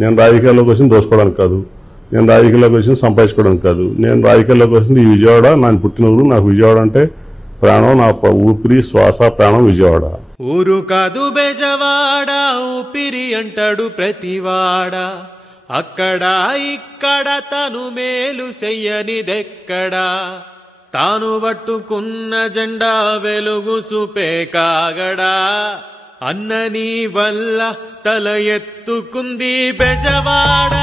నేను రాజకీయాల్లోకి వచ్చింది దోసుకోవడానికి కాదు, నేను రాజకీయాల్లోకి వచ్చింది సంపాదించుకోవడానికి కాదు. నేను రాజకీయాల్లోకి వచ్చింది ఈ విజయవాడ, నాకు పుట్టిన ఊరు. నాకు విజయవాడ అంటే ప్రాణం, నా ఊపిరి శ్వాస ప్రాణం విజయవాడ. ఊరు కాదు బెజవాడ, ఊపిరి అంటాడు ప్రతివాడ. అక్కడ ఇక్కడ తను మేలు చెయ్యనిదెక్కడా, తాను పట్టుకున్న జెండా వెలుగు చూపే కాగడా. అన్నని వల్ల తల ఎత్తుకుంది బెజవాడ.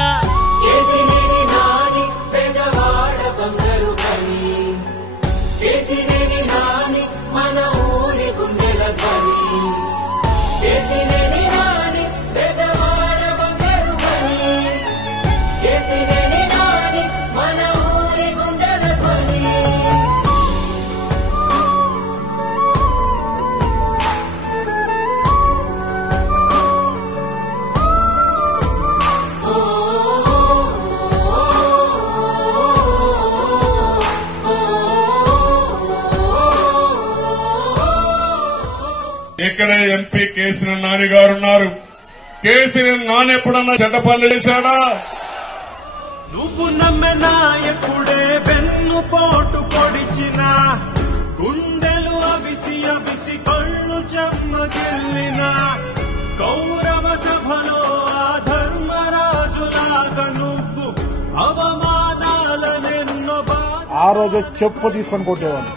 ఇక్కడ ఎంపీ కేసీఆర్ నాని గారు ఉన్నారు. కేసీఆర్ నాని ఎప్పుడన్నా చెడ్డ పనులు చేశాడా? నువ్వు నమ్మె నాయకుడే వెన్ను పోటు పొడిచిన, గుండెలు అవిసి అవిసి కళ్ళు చెమ్మగిల్లిన, కౌరవ సభలో ఆ ధర్మరాజులాగా నువ్వు అవమానాలనెన్నో ఆ రోజు చెప్పు తీసుకొని కొట్టేవాడు.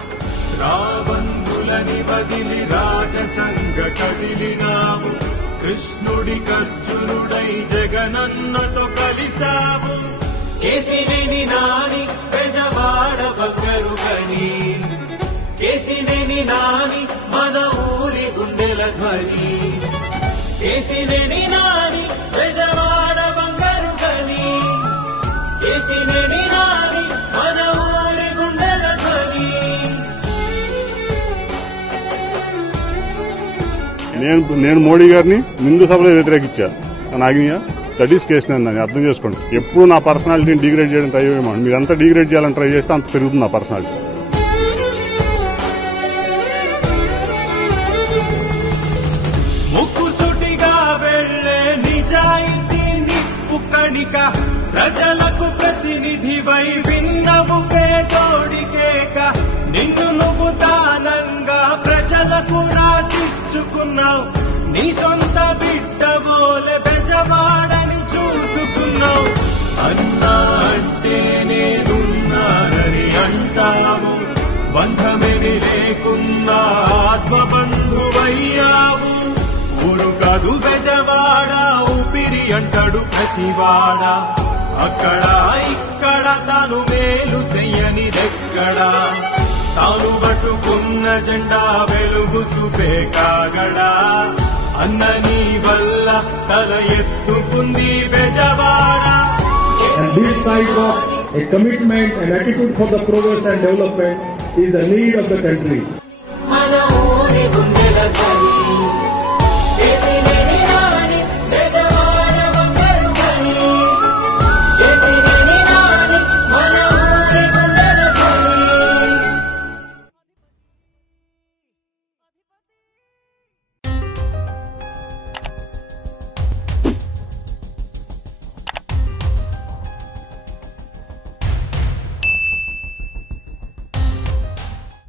రావణులని వదిలి రాజసంగ కదిలినావు, కృష్ణుడి కర్జునుడై జగనన్నతో కలిసావు. కేసినేని నాని బెజవాడ బంగారు గని, కేసినేని నాని మన ఊరి గుండెల ధ్వని. కేసినేని నాని బెజవాడ బంగారు గని, కేసినేని నాని మన ఊరి గుండెల ధ్వని. నేను మోడీ గారిని నిండు సభలో వ్యతిరేకించా. నాగినియా దట్ ఈస్ కేసు. నేను అర్థం చేసుకోండి. ఎప్పుడు నా పర్సనాలిటీని డిగ్రేడ్ చేయడం ట్రై చేయమని, మీరు ఎంత డిగ్రేడ్ చేయాలని ట్రై చేస్తే అంత పెరుగుతుంది నా పర్సనాలిటీ. ముక్కుసూటిగా వెళ్లే నిజాయితీ నిప్పు కణిక, ప్రజలకు ప్రతినిధివై విన్నవు పేదోడికేక. నిన్ను నువ్వు దానంగా ప్రజలకు రాసిచ్చుకున్నావు, నీ సొంత బిడ్డవోలే బెజవాడని చూసుకున్నావు. అన్నా అంటే నేనున్నానని అంటావు, బంధమేమి లేకున్నా ఆత్మబంధువయ్యావు. ఊరు కాదు బెజవాడ, ఊపిరి అంటాడు ప్రతివాడ. అక్కడ ఇక్కడ తాను మేలు చెయ్యనిదెక్కడా, తాను పట్టుకున్న జెండా వెలుగు చూపే కాగడా. అన్నని వల్ల తల ఎత్తుకుంది Bezawada. And this type of a commitment and attitude for the progress and development is the need of the country.